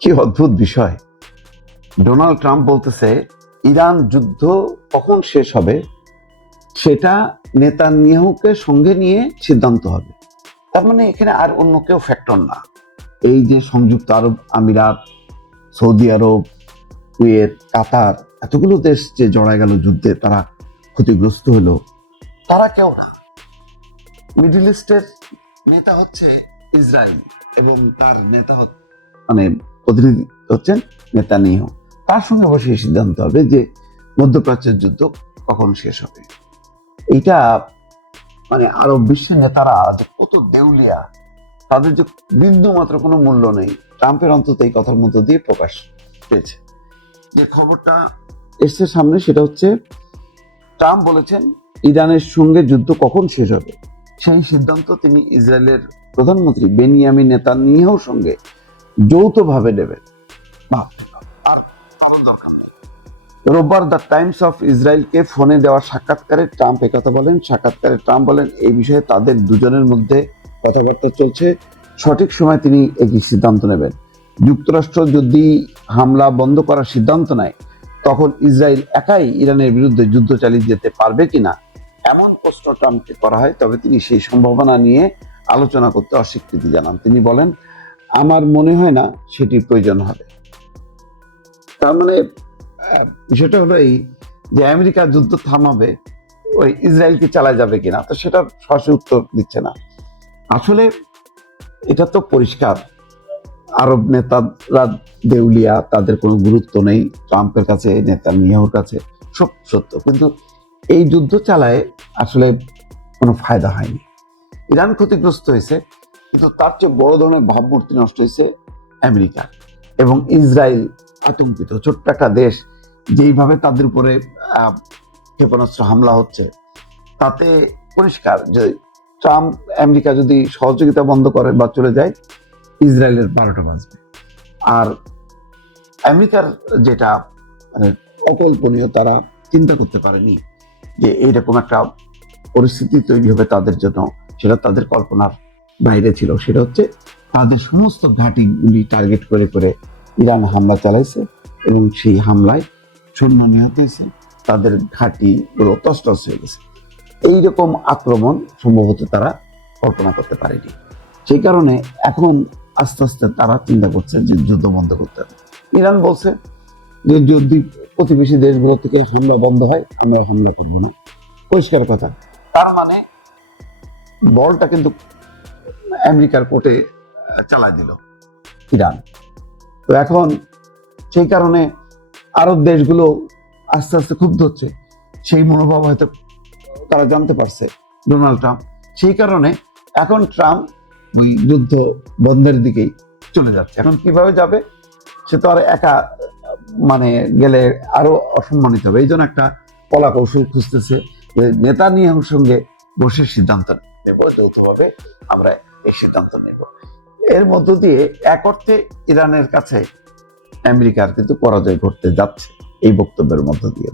কি অদ্ভুত বিষয়। ডোনাল্ড ট্রাম্প বলতেছে ইরান যুদ্ধ কখন শেষ হবে সেটা নেতানিয়াহুকে সঙ্গে নিয়ে সিদ্ধান্ত হবে। তার মানে এখানে আর অন্য কেউ ফ্যাক্টর না। এই যে সংযুক্ত আরব আমিরাত, সৌদি আরব, কুয়েত, কাতার, এতগুলো দেশ যে জড়ায় গেল যুদ্ধে, তারা ক্ষতিগ্রস্ত হলো, তারা কেউ না। মিডল ইস্টের নেতা হচ্ছে ইসরায়েল এবং তার নেতা মানে প্রতিনিধি হচ্ছেন নেতানিয়াহু। তার সঙ্গে বসে সিদ্ধান্ত হবে যে মধ্যপ্রাচ্যের যুদ্ধ কখন শেষ হবে। এইটা মানে আরব বিশ্বের নেতারা যে কত দেউলিয়া, তাদের যে বিন্দু মাত্র কোনো মূল্য নেই, ট্রাম্পের অন্তত এই কথার মধ্য দিয়ে প্রকাশ পেয়েছে। যে খবরটা এসছে সামনে সেটা হচ্ছে ট্রাম্প বলেছেন ইরানের সঙ্গে যুদ্ধ কখন শেষ হবে সেই সিদ্ধান্ত তিনি ইসরায়েলের প্রধানমন্ত্রী বেনিয়ামিন নেতানিয়াহুর সঙ্গে যৌথভাবে নেবেন। আর তখন দরকার নেই। রোববার দ্য টাইমস অফ ইসরায়েলকে ফোনে দেওয়া সাক্ষাৎকারে ট্রাম্প একথা বলেন। সাক্ষাৎকারে ট্রাম্প বলেন এই বিষয়ে তাদের দুজনের মধ্যে কথাবার্তা চলছে, সঠিক সময় তিনি একই সিদ্ধান্ত নেবেন। যুক্তরাষ্ট্র যদি হামলা বন্ধ করার সিদ্ধান্ত নেয় তখন ইসরায়েল একাই ইরানের বিরুদ্ধে যুদ্ধ চালিয়ে যেতে পারবে কিনা এমন প্রশ্ন ট্রাম্পকে করা হয়, তবে তিনি সেই সম্ভাবনা নিয়ে আলোচনা করতে অস্বীকৃতি জানান। তিনি বলেন আমার মনে হয় না সেটি প্রয়োজন হবে। তার মানে বিষয়টা হলো এই যে আমেরিকা যুদ্ধ থামাবে, ওই ইসরায়েলকে চালা যাবে কিনা, তো সেটা সরাসরি উত্তর দিচ্ছে না। আসলে এটা তো পরিষ্কার আরব নেতারা দেউলিয়া, তাদের কোনো গুরুত্ব নেই ট্রাম্পের কাছে, নেতানিয়াহুর কাছে, সব সত্য। কিন্তু এই যুদ্ধ চালায় আসলে কোনো ফায়দা হয়নি। ইরান ক্ষতিগ্রস্ত হয়েছে, কিন্তু তার চেয়ে বড় ধরনের ভাবমূর্তি নষ্ট হয়েছে আমেরিকা এবং ইসরায়েল আতঙ্কিত। ছোট্ট একটা দেশ, যেইভাবে তাদের উপরে ক্ষেপণাস্ত্র হামলা হচ্ছে, তাতে পরিষ্কার যে ট্রাম্প আমেরিকা যদি সহযোগিতা বন্ধ করে বা চলে যায়, ইসরায়েলের 12টা বাজবে। আর আমেরিকার যেটা মানে অকল্পনীয়, তারা চিন্তা করতে পারেনি যে এইরকম একটা পরিস্থিতি তৈরি হবে তাদের জন্য, সেটা তাদের কল্পনার বাইরে ছিল। সেটা হচ্ছে তাদের সমস্ত ঘাঁটিগুলি টার্গেট করে করে ইরান হামলা চালাইছে এবং সেই হামলায় সৈন্য নিহত হয়েছে, তাদের ঘাঁটিগুলো তছনছ হয়ে গেছে। এইরকম আক্রমণ সম্ভবত তারা কল্পনা করতে পারেনি। সেই কারণে এখন আস্তে আস্তে তারা চিন্তা করছে যে যুদ্ধ বন্ধ করতে হবে। ইরান বলছে যে যদি প্রতিবেশী দেশগুলো থেকে হামলা বন্ধ হয় আমরা হামলা করবো না, পরিষ্কার কথা। তার মানে বলটা কিন্তু আমেরিকার কোর্টে চালাই দিল ইরান। তো এখন সেই কারণে আরব দেশগুলো আস্তে আস্তে ক্ষুব্ধ হচ্ছে, সেই মনোভাব হয়তো তারা জানতে পারছে ডোনাল্ড ট্রাম্প। সেই কারণে এখন ট্রাম্প ওই যুদ্ধ বন্ধের দিকেই চলে যাচ্ছে। এখন কিভাবে যাবে সে তো আর একা মানে গেলে আরো অসম্মানিত হবে, এই জন্য একটা কলা কৌশল খুঁজতেছে যে নেতানিয়াহুর সঙ্গে বসে সিদ্ধান্ত নেব, যৌথভাবে আমরা এই সিদ্ধান্ত নেব। এর মধ্য দিয়ে এক অর্থে ইরানের কাছে আমেরিকার কিন্তু পরাজয় ঘটতে যাচ্ছে এই বক্তব্যের মধ্য দিয়ে।